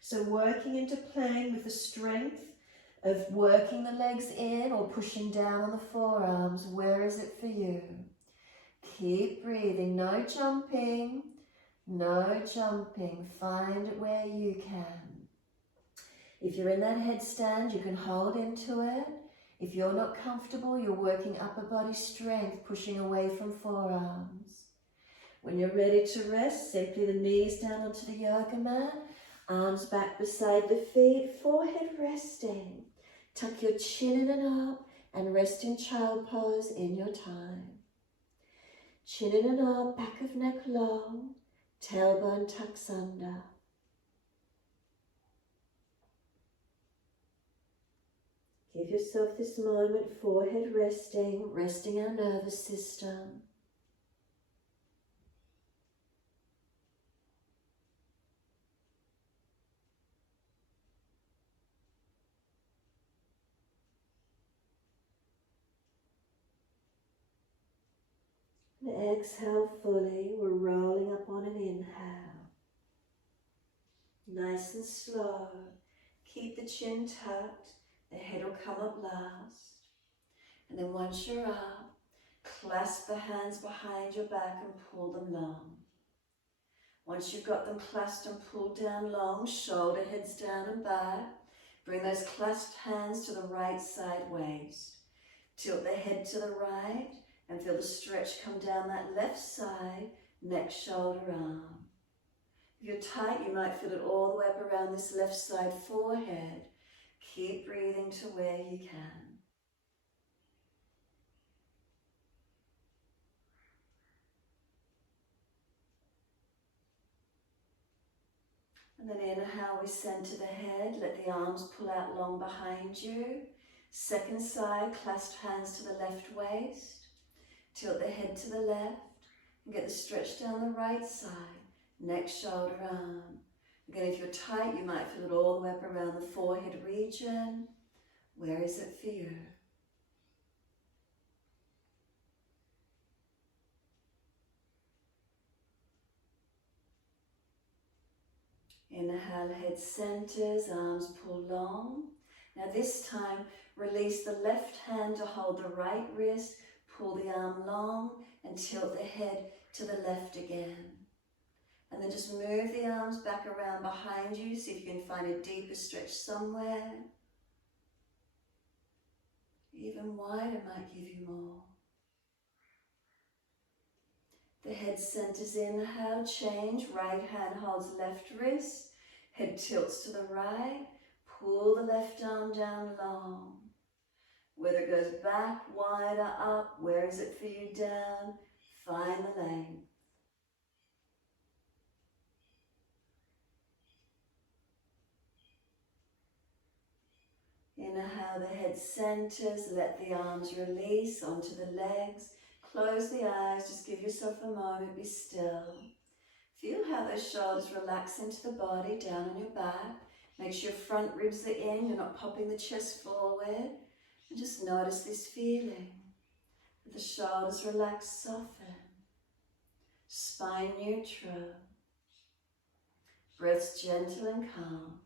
So working into plank with the strength of working the legs in or pushing down on the forearms. Where is it for you? Keep breathing, no jumping, no jumping. Find it where you can. If you're in that headstand, you can hold into it. If you're not comfortable, you're working upper body strength, pushing away from forearms. When you're ready to rest, simply the knees down onto the yoga mat, arms back beside the feet, forehead resting. Tuck your chin in and up and rest in child pose in your time. Chin in and up, back of neck long, tailbone tucks under. Give yourself this moment, forehead resting, resting our nervous system. And exhale fully, we're rolling up on an inhale. Nice and slow. Keep the chin tucked, the head will come up last. And then once you're up, clasp the hands behind your back and pull them long. Once you've got them clasped and pulled down long, shoulder heads down and back. Bring those clasped hands to the right side waist. Tilt the head to the right and feel the stretch come down that left side, neck, shoulder, arm. If you're tight, you might feel it all the way up around this left side forehead. Keep breathing to where you can. And then inhale, we center the head, let the arms pull out long behind you. Second side, clasped hands to the left waist. Tilt the head to the left and get the stretch down the right side, neck, shoulder, arm. Again, if you're tight, you might feel it all the way up around the forehead region. Where is it for you? Inhale, head centers, arms pull long. Now this time, release the left hand to hold the right wrist, pull the arm long and tilt the head to the left again. And then just move the arms back around behind you, see if you can find a deeper stretch somewhere. Even wider might give you more. The head centers, inhale, change, right hand holds left wrist, head tilts to the right, pull the left arm down long. Whether it goes back, wider, up, where is it for you down? Find the length. Inhale, the head centers, let the arms release onto the legs. Close the eyes, just give yourself a moment, be still. Feel how those shoulders relax into the body, down on your back. Make sure your front ribs are in, you're not popping the chest forward. And just notice this feeling. The shoulders relax, soften. Spine neutral. Breaths gentle and calm.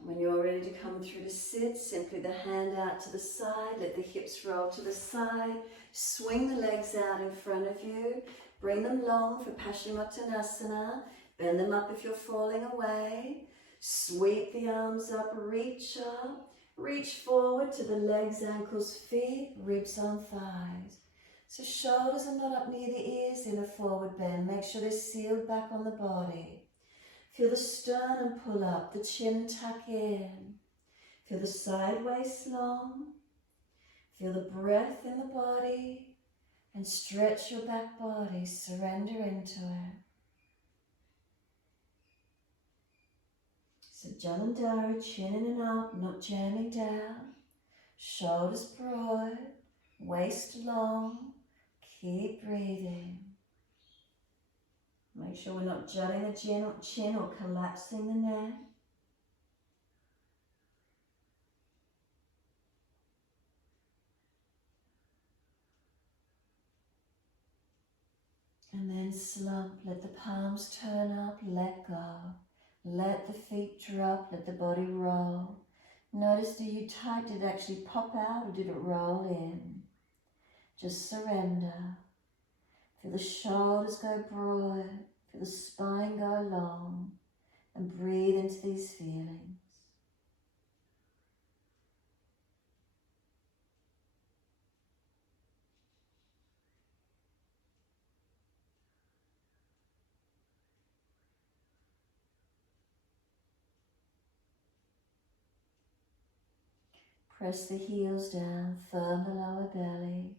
And when you're ready to come through to sit, simply the hand out to the side, let the hips roll to the side, swing the legs out in front of you, bring them long for Paschimottanasana, bend them up if you're falling away, sweep the arms up, reach forward to the legs, ankles, feet, ribs on thighs. So shoulders are not up near the ears in a forward bend, make sure they're sealed back on the body. Feel the sternum pull up, the chin tuck in. Feel the sideways long. Feel the breath in the body and stretch your back body, surrender into it. So Jalandhara, chin in and up, not jamming down. Shoulders broad, waist long. Keep breathing. Make sure we're not jutting the chin or collapsing the neck. And then slump, let the palms turn up, let go. Let the feet drop, let the body roll. Notice, do you tight, did it actually pop out or did it roll in? Just surrender. Feel the shoulders go broad, feel the spine go long, and breathe into these feelings. Press the heels down, firm the lower belly.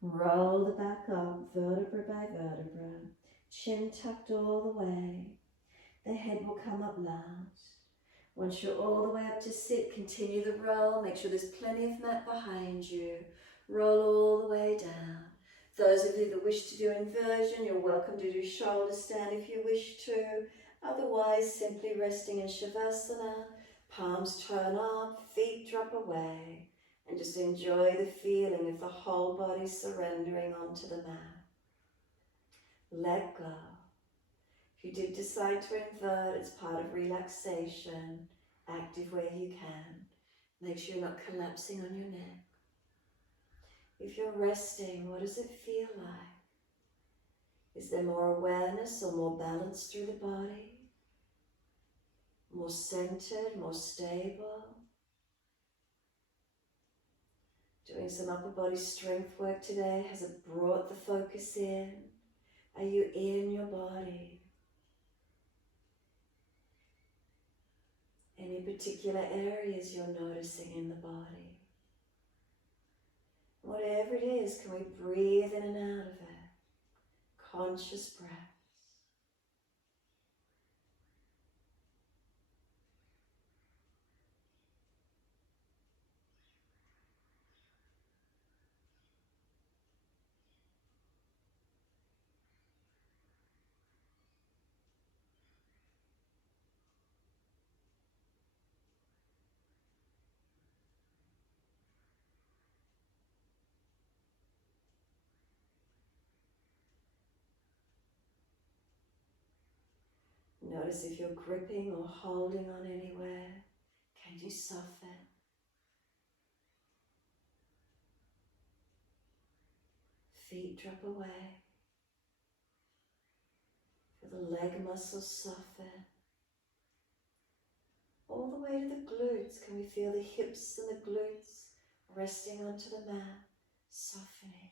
Roll the back up, vertebra by vertebra. Chin tucked all the way. The head will come up last. Once you're all the way up to sit, continue the roll. Make sure there's plenty of mat behind you. Roll all the way down. Those of you that wish to do inversion, you're welcome to do shoulder stand if you wish to. Otherwise, simply resting in Shavasana. Palms turn up, feet drop away. And just enjoy the feeling of the whole body surrendering onto the mat. Let go. If you did decide to invert, it's part of relaxation. Active where you can. Make sure you're not collapsing on your neck. If you're resting, what does it feel like? Is there more awareness or more balance through the body? More centered, more stable? Doing some upper body strength work today, has it brought the focus in? Are you in your body? Any particular areas you're noticing in the body? Whatever it is, can we breathe in and out of it? Conscious breath. Notice if you're gripping or holding on anywhere. Can you soften? Feet drop away. Feel the leg muscles soften. All the way to the glutes. Can we feel the hips and the glutes resting onto the mat, softening?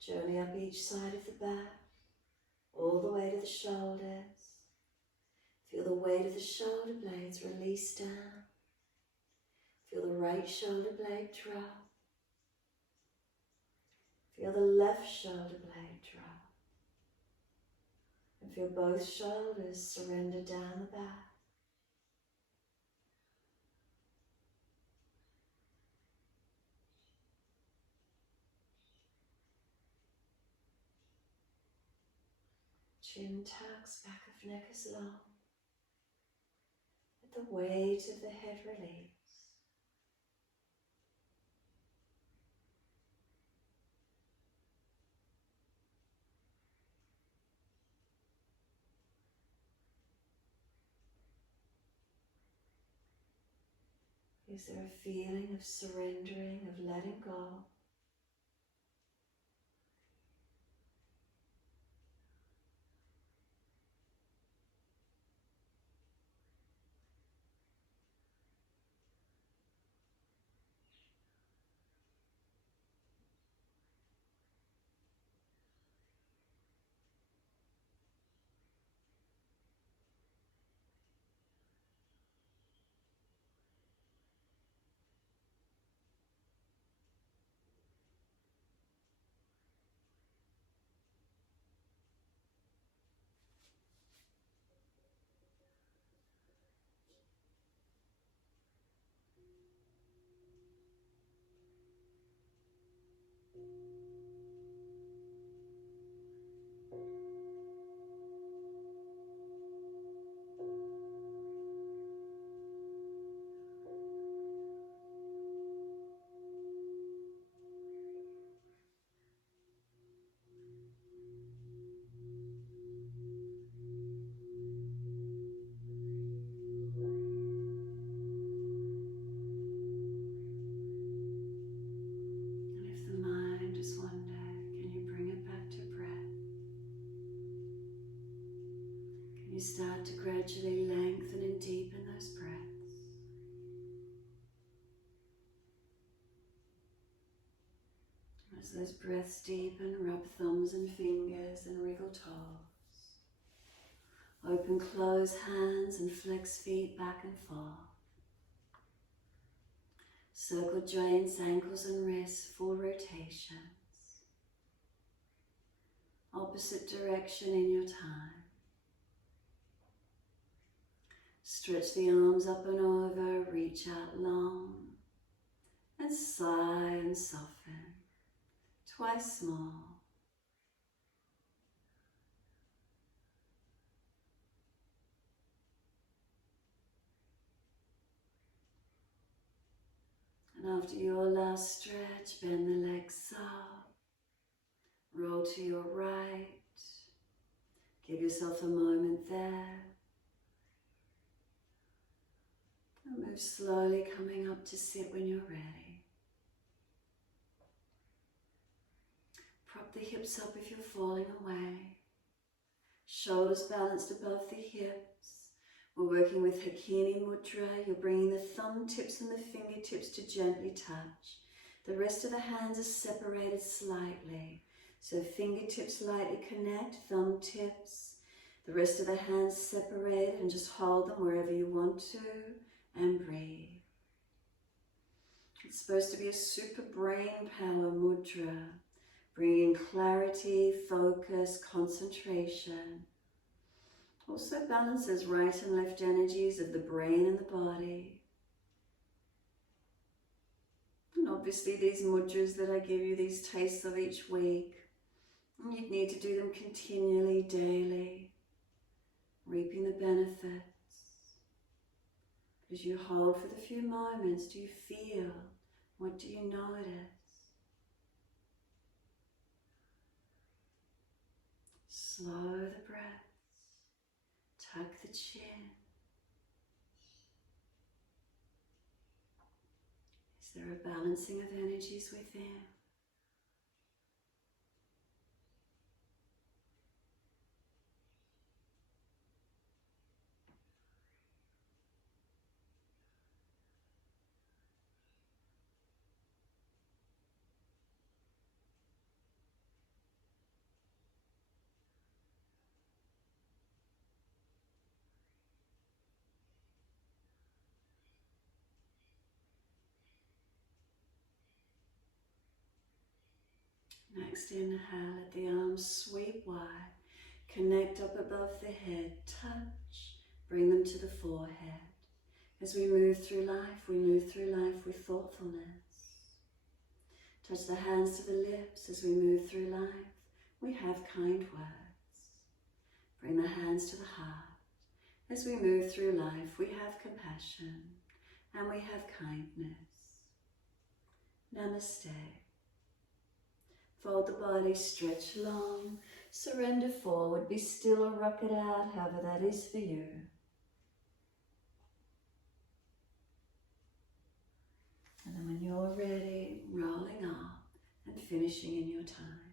Journey up each side of the back, all the way to the shoulders. Feel the weight of the shoulder blades release down. Feel the right shoulder blade drop. Feel the left shoulder blade drop. And feel both shoulders surrender down the back. Chin tucks, back of neck is long. Let the weight of the head release. Is there a feeling of surrendering, of letting go? And if the mind just wander, can you bring it back to breath? Can you start to gradually lengthen and deepen those breaths? As those breaths deepen, rub thumbs and fingers and wriggle toes. Open, close hands and flex feet back and forth. Circle joints, ankles and wrists, full rotations. Opposite direction in your time. Stretch the arms up and over, reach out long. And sigh and soften. Twice more. And after your last stretch, bend the legs up, roll to your right, give yourself a moment there. Move slowly, coming up to sit when you're ready. Prop the hips up if you're falling away. Shoulders balanced above the hips. We're working with Hikini Mudra. You're bringing the thumb tips and the fingertips to gently touch. The rest of the hands are separated slightly. So fingertips lightly connect, thumb tips. The rest of the hands separated, and just hold them wherever you want to and breathe. It's supposed to be a super brain power mudra, bringing clarity, focus, concentration. Also balances right and left energies of the brain and the body. And obviously these mudras that I give you, these tastes of each week, you'd need to do them continually, daily, reaping the benefits. As you hold for the few moments, do you feel? What do you notice? Slow the breaths, tuck the chin. Is there a balancing of energies within? Next inhale, let the arms sweep wide, connect up above the head, touch, bring them to the forehead. As we move through life with thoughtfulness. Touch the hands to the lips as we move through life. We have kind words. Bring the hands to the heart. As we move through life, we have compassion and we have kindness. Namaste. Fold the body, stretch long, surrender forward, be still or rock it out, however that is for you. And then when you're ready, rolling up and finishing in your time.